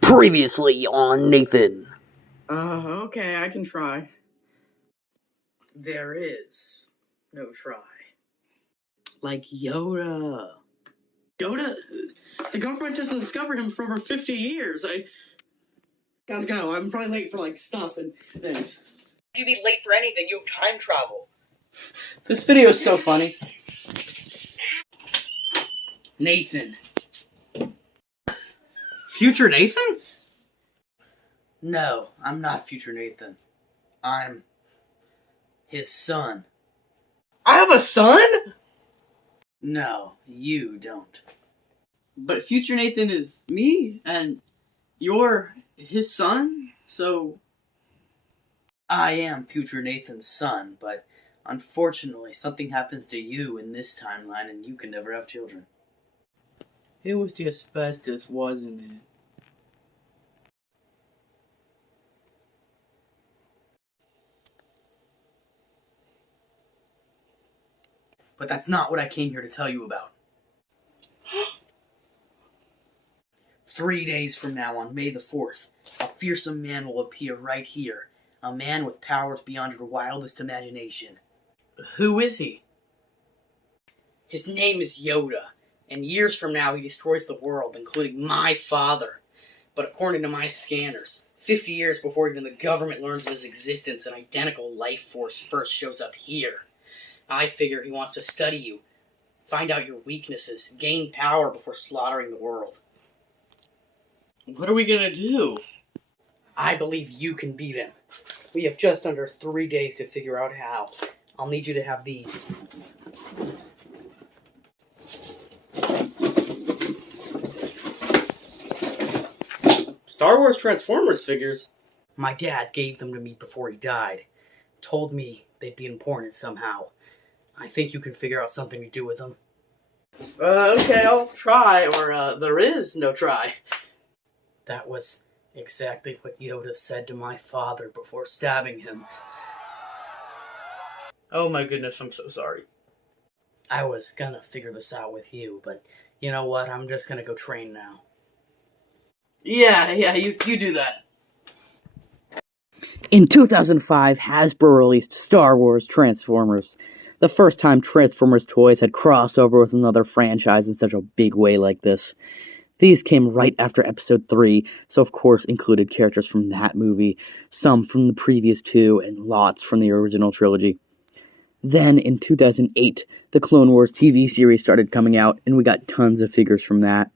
Previously on Nathan. Okay, I can try. There is no try. Like Yoda. Yoda? The government just discovered him for over 50 years. I gotta go. I'm probably late for, stuff and things. You'd be late for anything. You have time travel. This video is so funny. Nathan. Future Nathan? No, I'm not future Nathan. I'm his son. I have a son? No, you don't. But future Nathan is me, and you're his son, so... I am future Nathan's son, but unfortunately something happens to you in this timeline and you can never have children. It was the asbestos, wasn't it? But that's not what I came here to tell you about. 3 days from now, on May the 4th, a fearsome man will appear right here. A man with powers beyond your wildest imagination. Who is he? His name is Yoda, and years from now he destroys the world, including my father. But according to my scanners, 50 years before even the government learns of his existence, an identical life force first shows up here. I figure he wants to study you, find out your weaknesses, gain power before slaughtering the world. What are we gonna do? I believe you can beat him. We have just under 3 days to figure out how. I'll need you to have these. Star Wars Transformers figures? My dad gave them to me before he died. Told me they'd be important somehow. I think you can figure out something to do with them. Okay, I'll try, or there is no try. That was exactly what Yoda said to my father before stabbing him. Oh my goodness, I'm so sorry. I was gonna figure this out with you, but you know what? I'm just gonna go train now. Yeah, you do that. In 2005, Hasbro released Star Wars Transformers. The first time Transformers toys had crossed over with another franchise in such a big way like this. These came right after Episode 3, so of course included characters from that movie, some from the previous two, and lots from the original trilogy. Then, in 2008, the Clone Wars TV series started coming out, and we got tons of figures from that.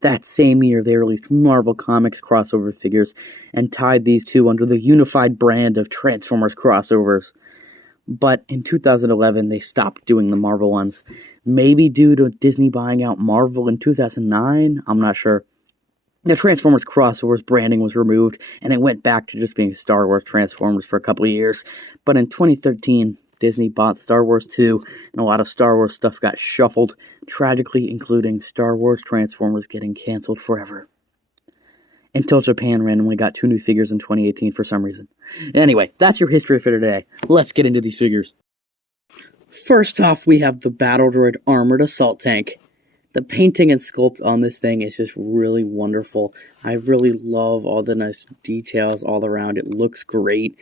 That same year, they released Marvel Comics crossover figures, and tied these two under the unified brand of Transformers crossovers. But in 2011, they stopped doing the Marvel ones. Maybe due to Disney buying out Marvel in 2009? I'm not sure. The Transformers crossovers branding was removed, and it went back to just being Star Wars Transformers for a couple of years. But in 2013, Disney bought Star Wars 2, and a lot of Star Wars stuff got shuffled, tragically including Star Wars Transformers getting canceled forever. Until Japan randomly got 2 new figures in 2018 for some reason. Anyway, that's your history for today. Let's get into these figures. First off, we have the Battle Droid Armored Assault Tank. The painting and sculpt on this thing is just really wonderful. I really love all the nice details all around. It looks great.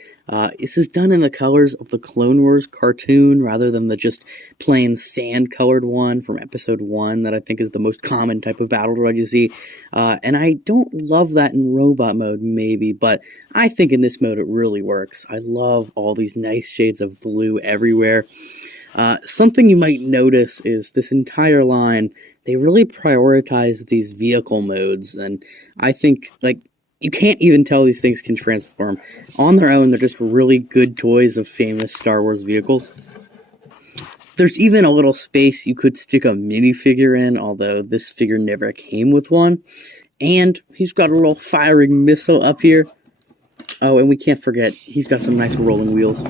This is done in the colors of the Clone Wars cartoon rather than the just plain sand-colored one from Episode 1 that I think is the most common type of battle droid you see. And I don't love that in robot mode, maybe, but I think in this mode it really works. I love all these nice shades of blue everywhere. Something you might notice is this entire line, they really prioritize these vehicle modes, and I think, you can't even tell these things can transform. On their own, they're just really good toys of famous Star Wars vehicles. There's even a little space you could stick a minifigure in, although this figure never came with one. And he's got a little firing missile up here. Oh, and we can't forget, he's got some nice rolling wheels.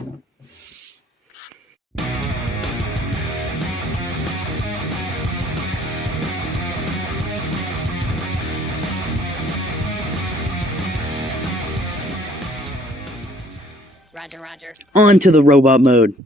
Roger. On to the robot mode.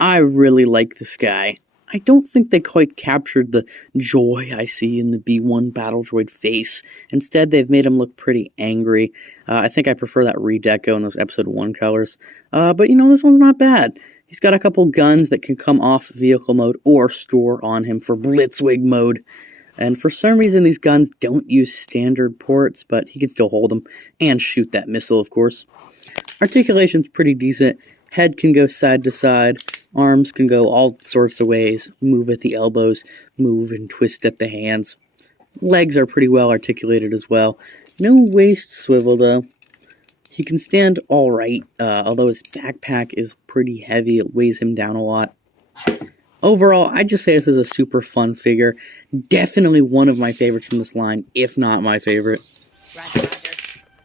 I really like this guy. I don't think they quite captured the joy I see in the B1 battle droid face. Instead, they've made him look pretty angry. I think I prefer that redeco in those episode 1 colors. But this one's not bad. He's got a couple guns that can come off vehicle mode or store on him for Blitzwing mode. And for some reason, these guns don't use standard ports, but he can still hold them and shoot that missile, of course. Articulation's pretty decent. Head can go side to side. Arms can go all sorts of ways. Move at the elbows, move and twist at the hands. Legs are pretty well articulated as well. No waist swivel, though. He can stand alright, although his backpack is pretty heavy. It weighs him down a lot. Overall, I'd just say this is a super fun figure. Definitely one of my favorites from this line, if not my favorite. Roger.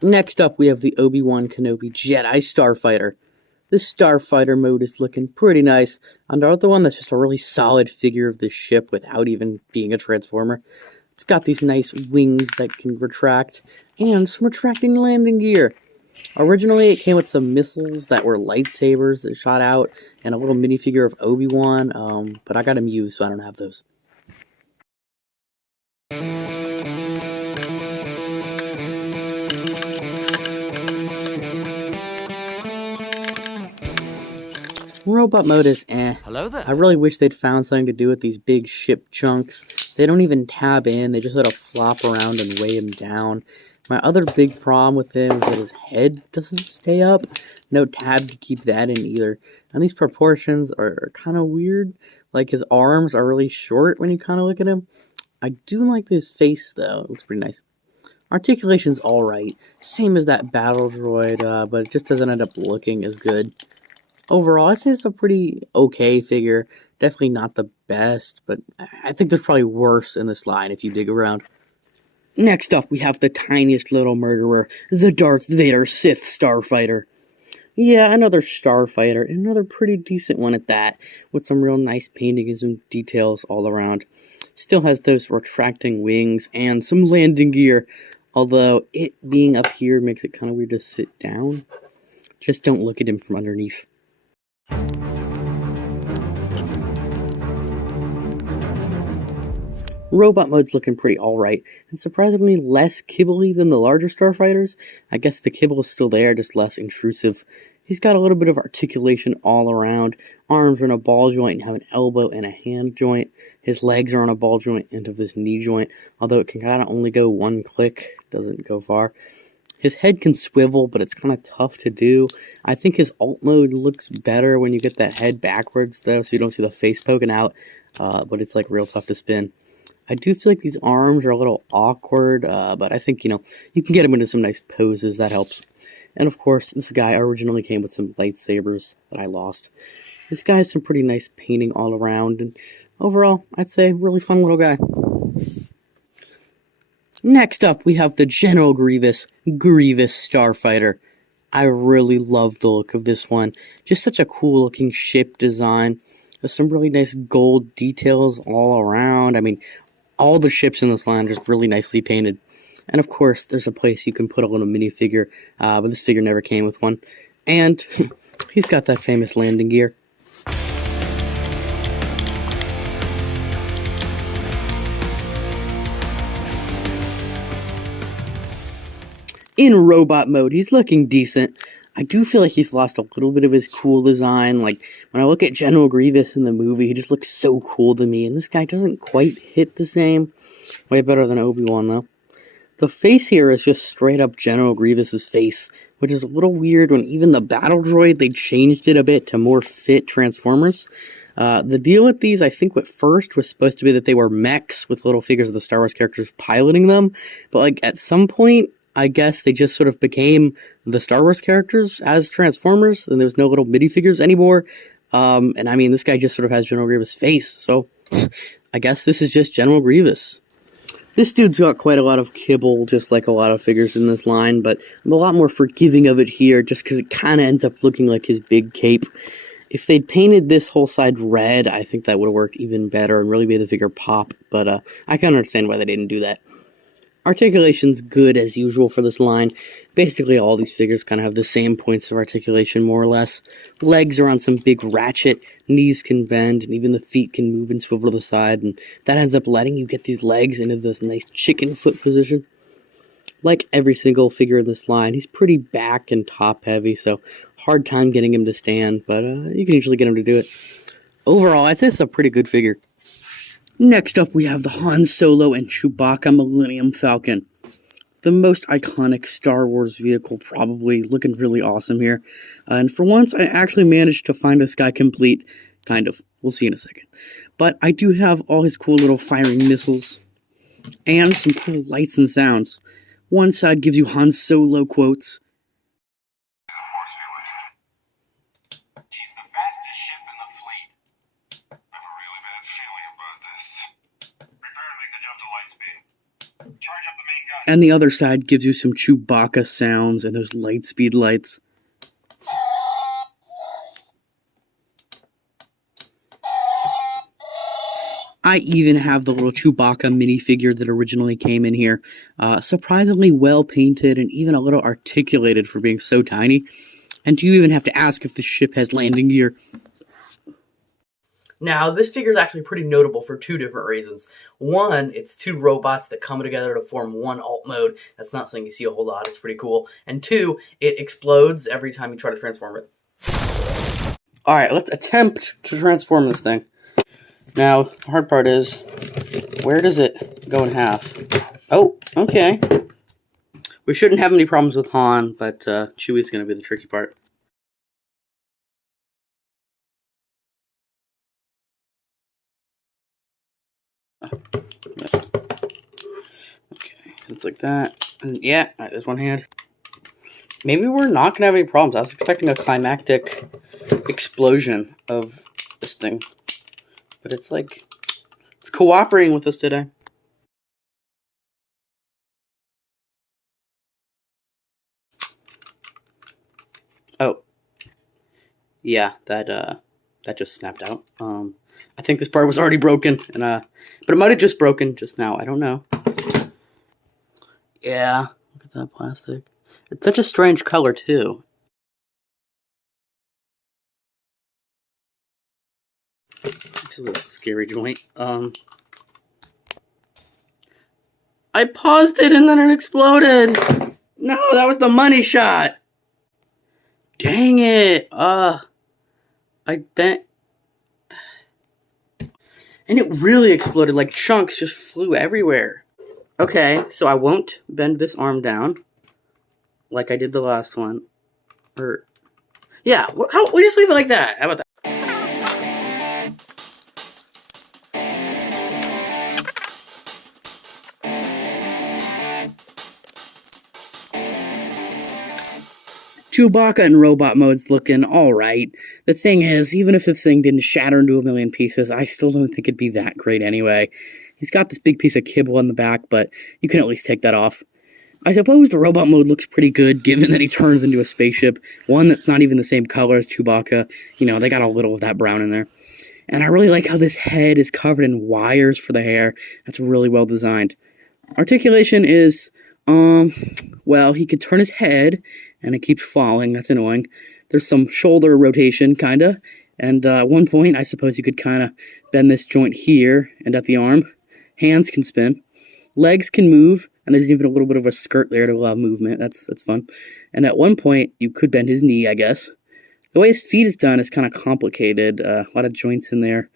Next up, we have the Obi-Wan Kenobi Jedi Starfighter. This Starfighter mode is looking pretty nice. Another one that's just a really solid figure of the ship without even being a transformer. It's got these nice wings that can retract, and some retracting landing gear. Originally, it came with some missiles that were lightsabers that shot out, and a little minifigure of Obi-Wan, but I got him used, so I don't have those. Robot mode is eh. Hello there. I really wish they'd found something to do with these big ship chunks. They don't even tab in, they just sort of flop around and weigh him down. My other big problem with him is that his head doesn't stay up. No tab to keep that in either. And these proportions are kind of weird. Like his arms are really short when you kind of look at him. I do like his face though, it looks pretty nice. Articulation's alright. Same as that battle droid, but it just doesn't end up looking as good. Overall, I'd say it's a pretty okay figure. Definitely not the best, but I think there's probably worse in this line if you dig around. Next up, we have the tiniest little murderer, the Darth Vader Sith Starfighter. Yeah, another Starfighter, and another pretty decent one at that, with some real nice painting and some details all around. Still has those retracting wings and some landing gear, although it being up here makes it kind of weird to sit down. Just don't look at him from underneath. Robot mode's looking pretty alright, and surprisingly less kibbly than the larger Starfighters. I guess the kibble is still there, just less intrusive. He's got a little bit of articulation all around. Arms are in a ball joint and have an elbow and a hand joint. His legs are on a ball joint and of this knee joint, although it can kind of only go one click, doesn't go far. His head can swivel, but it's kind of tough to do. I think his alt mode looks better when you get that head backwards, though, so you don't see the face poking out, but it's like real tough to spin. I do feel like these arms are a little awkward, but I think, you can get him into some nice poses, that helps. And of course, this guy originally came with some lightsabers that I lost. This guy has some pretty nice painting all around, and overall, I'd say really fun little guy. Next up, we have the General Grievous Starfighter. I really love the look of this one. Just such a cool looking ship design. There's some really nice gold details all around. I mean, all the ships in this line are just really nicely painted. And of course, there's a place you can put a little minifigure, but this figure never came with one. And he's got that famous landing gear. In robot mode, he's looking decent. I do feel like he's lost a little bit of his cool design. Like, when I look at General Grievous in the movie, he just looks so cool to me. And this guy doesn't quite hit the same. Way better than Obi-Wan, though. The face here is just straight up General Grievous's face, which is a little weird when even the battle droid, they changed it a bit to more fit Transformers. The deal with these, I think at first, was supposed to be that they were mechs with little figures of the Star Wars characters piloting them. But, like, at some point, I guess they just sort of became the Star Wars characters as Transformers, and there's no little minifigures anymore. And I mean, this guy just sort of has General Grievous' face, so I guess this is just General Grievous. This dude's got quite a lot of kibble, just like a lot of figures in this line, but I'm a lot more forgiving of it here, just because it kind of ends up looking like his big cape. If they'd painted this whole side red, I think that would have worked even better and really made the figure pop, but I can understand why they didn't do that. Articulation's good as usual for this line. Basically, all these figures kind of have the same points of articulation, more or less. Legs are on some big ratchet, knees can bend, and even the feet can move and swivel to the side, and that ends up letting you get these legs into this nice chicken foot position. Like every single figure in this line, he's pretty back and top heavy, so hard time getting him to stand, but you can usually get him to do it. Overall, I'd say it's a pretty good figure. Next up, we have the Han Solo and Chewbacca Millennium Falcon. The most iconic Star Wars vehicle, probably, looking really awesome here. And for once, I actually managed to find this guy complete. Kind of. We'll see in a second. But I do have all his cool little firing missiles. And some cool lights and sounds. One side gives you Han Solo quotes. She's the fastest ship in the fleet. I have a really bad feeling about this. Prepare to make the jump to light speed. Charge up the main gun. And the other side gives you some Chewbacca sounds and those light speed lights. I even have the little Chewbacca minifigure that originally came in here. Surprisingly well painted and even a little articulated for being so tiny. And you even have to ask if the ship has landing gear. Now, this figure is actually pretty notable for two different reasons. One, it's two robots that come together to form one alt mode. That's not something you see a whole lot. It's pretty cool. And two, it explodes every time you try to transform it. Alright, let's attempt to transform this thing. Now, the hard part is, where does it go in half? Oh, okay. We shouldn't have any problems with Han, but Chewie's going to be the tricky part. Okay, it's like that. And yeah, alright, there's one hand. Maybe we're not going to have any problems. I was expecting a climactic explosion of this thing. But it's like, it's cooperating with us today. Oh. Yeah, that just snapped out. I think this part was already broken, and but it might have just broken just now. I don't know. Yeah, look at that plastic. It's such a strange color, too. This is a scary joint. I paused it and then it exploded. No, that was the money shot. Dang it. I bent. And it really exploded. Like chunks just flew everywhere. Okay, so I won't bend this arm down like I did the last one. Or, yeah, we just leave it like that. How about that? Chewbacca in robot mode's looking alright. The thing is, even if the thing didn't shatter into a million pieces, I still don't think it'd be that great anyway. He's got this big piece of kibble in the back, but you can at least take that off. I suppose the robot mode looks pretty good, given that he turns into a spaceship. One that's not even the same color as Chewbacca. You know, they got a little of that brown in there. And I really like how this head is covered in wires for the hair. That's really well designed. Articulation is, well, he could turn his head, and it keeps falling. That's annoying. There's some shoulder rotation, kinda. And at one point, I suppose you could kind of bend this joint here and at the arm. Hands can spin. Legs can move, and there's even a little bit of a skirt there to allow movement. That's fun. And at one point, you could bend his knee, I guess. The way his feet is done is kind of complicated. A lot of joints in there.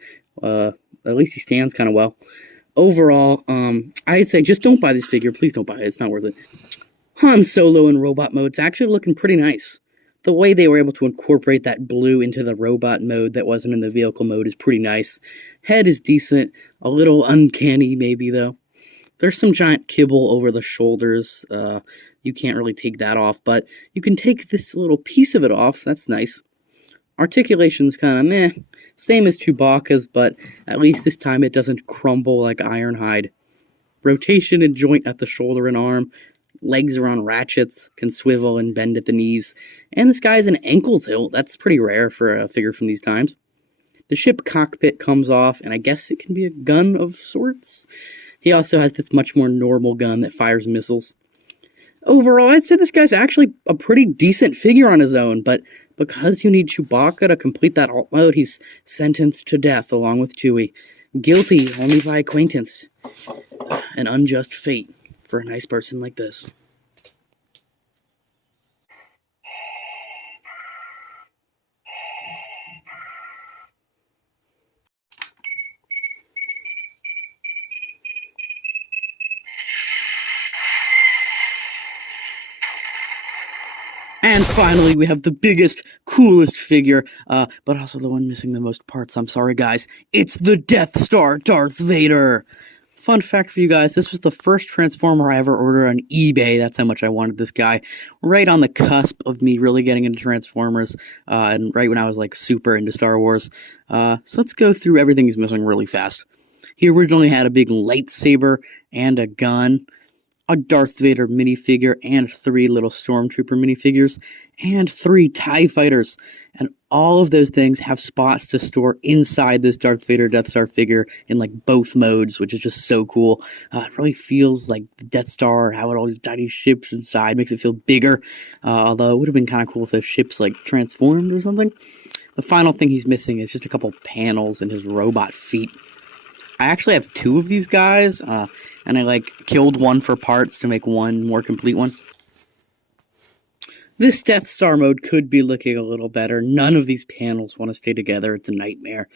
At least he stands kind of well. Overall, I'd say just don't buy this figure. Please don't buy it. It's not worth it. Han Solo in robot mode's actually looking pretty nice. The way they were able to incorporate that blue into the robot mode that wasn't in the vehicle mode is pretty nice. Head is decent. A little uncanny, maybe, though. There's some giant kibble over the shoulders. You can't really take that off, but you can take this little piece of it off. That's nice. Articulation's kind of meh. Same as Chewbacca's, but at least this time it doesn't crumble like Ironhide. Rotation and joint at the shoulder and arm. Legs are on ratchets, can swivel and bend at the knees. And this guy's an ankle tilt. That's pretty rare for a figure from these times. The ship cockpit comes off, and I guess it can be a gun of sorts. He also has this much more normal gun that fires missiles. Overall, I'd say this guy's actually a pretty decent figure on his own, but because you need Chewbacca to complete that alt mode, he's sentenced to death along with Chewie. Guilty only by acquaintance. An unjust fate for a nice person like this. And finally, we have the biggest, coolest figure, but also the one missing the most parts. I'm sorry, guys. It's the Death Star Darth Vader. Fun fact for you guys, this was the first Transformer I ever ordered on eBay. That's how much I wanted this guy. Right on the cusp of me really getting into Transformers, and right when I was, like, super into Star Wars. So let's go through everything he's missing really fast. He originally had a big lightsaber and a gun, a Darth Vader minifigure, and 3 little Stormtrooper minifigures, and 3 TIE fighters. And all of those things have spots to store inside this Darth Vader Death Star figure in like both modes, which is just so cool. It really feels like the Death Star, how it all these tiny ships inside makes it feel bigger. Although it would have been kind of cool if those ships like transformed or something. The final thing he's missing is just a couple panels in his robot feet. I actually have 2 of these guys, and I like killed one for parts to make one more complete one. This Death Star mode could be looking a little better. None of these panels want to stay together. It's a nightmare.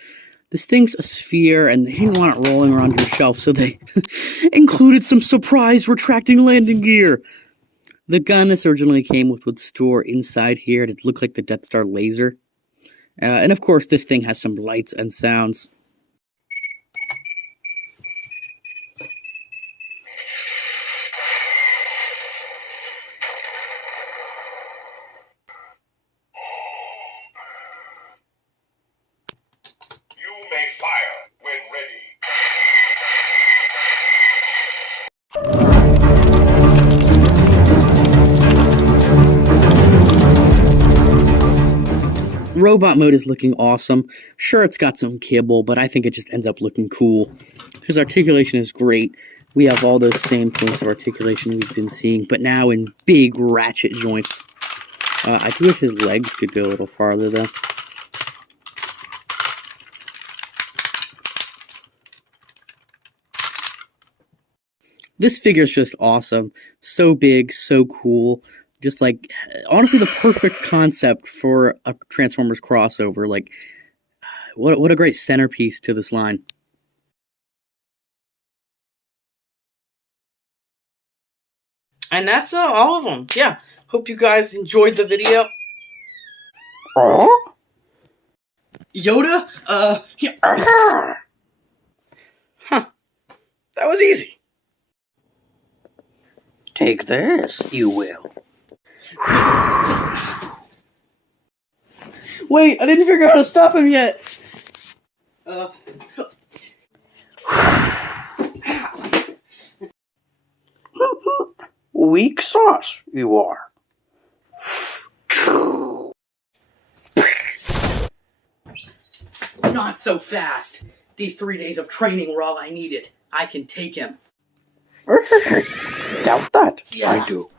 This thing's a sphere, and they didn't want it rolling around your shelf, so they included some surprise retracting landing gear. The gun this originally came with would store inside here to look like the Death Star laser. And of course, this thing has some lights and sounds. You may fire when ready. Robot mode is looking awesome. Sure, it's got some kibble, but I think it just ends up looking cool. His articulation is great. We have all those same points of articulation we've been seeing, but now in big ratchet joints. I do wish his legs could go a little farther, though. This figure's just awesome. So big, so cool. Just like, honestly, the perfect concept for a Transformers crossover. Like, what a great centerpiece to this line. And that's all of them. Yeah. Hope you guys enjoyed the video. Yoda? Yeah. Huh. That was easy. Take this, you will. Wait, I didn't figure out how to stop him yet. Weak sauce, you are. Not so fast. These 3 days of training were all I needed. I can take him. Doubt that. Yeah. I do.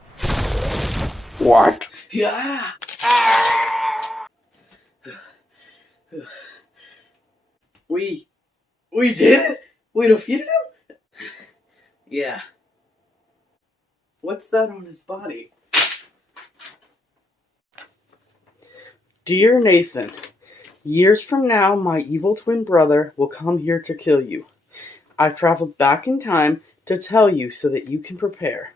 What? Yeah. We did it? We defeated him? Yeah. What's that on his body? Dear Nathan, years from now, my evil twin brother will come here to kill you. I've traveled back in time to tell you so that you can prepare.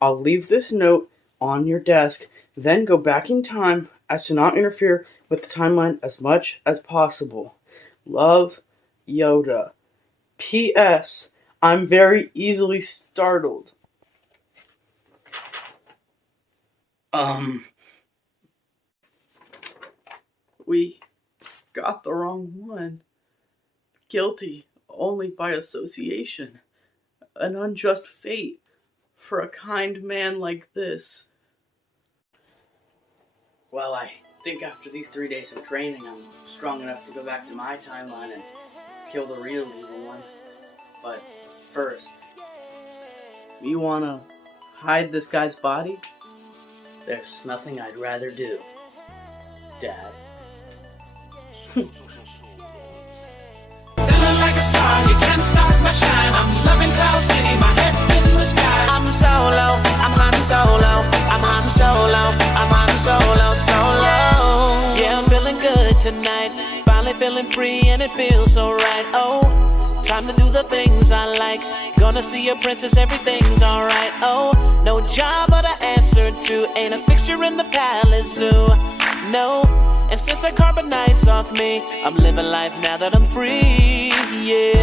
I'll leave this note on your desk, then go back in time as to not interfere with the timeline as much as possible. Love, Yoda. P.S. I'm very easily startled. We got the wrong one. Guilty only by association. An unjust fate for a kind man like this. Well, I think after these 3 days of training, I'm strong enough to go back to my timeline and kill the real evil one. But first, You wanna hide this guy's body? There's nothing I'd rather do, Dad. Feeling like a star, you can't stop my shine. I'm loving Cloud City, my head's in the sky. I'm solo, I'm Han Solo, I'm Han Solo, I'm Han Solo, solo. Yeah, I'm feeling good tonight. Finally feeling free and it feels so right. Oh, time to do the things I like. Gonna see a princess, everything's alright. Oh, no job but an answer to. Ain't a fixture in the palace zoo. No. And since the carbonite's off me, I'm living life now that I'm free, yeah.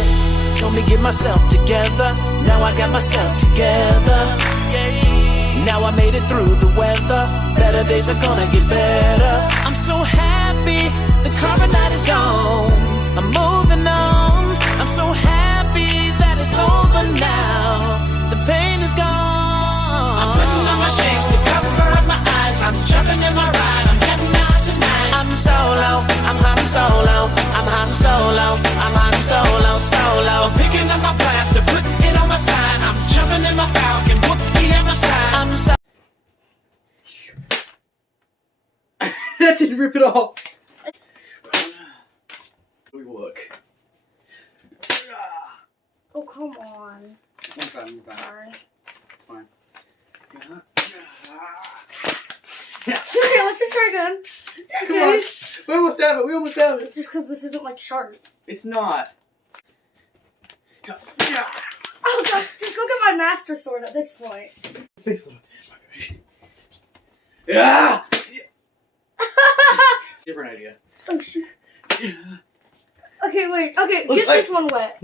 Told me get myself together, now I got myself together. Now I made it through the weather, better days are gonna get better. I'm so happy, the carbonite is gone. I'm moving on, I'm so happy that it's over now. The pain is gone. I'm putting on my shades to cover up my eyes. I'm jumping in my ride, I'm heading out tonight. I'm solo, I'm Han Solo, I'm Han Solo, I'm Han Solo, solo. Picking up my blaster, putting it on my side. I'm jumping in my Falcon, whoopie at my side. I'm so That didn't rip it off. Look. Oh, come on. I'm fine. Sorry. It's fine. Okay, let's just try again. Come on. We almost have it. We almost have it. It's just because this isn't like sharp. It's not. Oh gosh, just go get my master sword at this point. Yeah. Different idea. Oh shoot. Okay, wait. Okay, Look, get this one wet.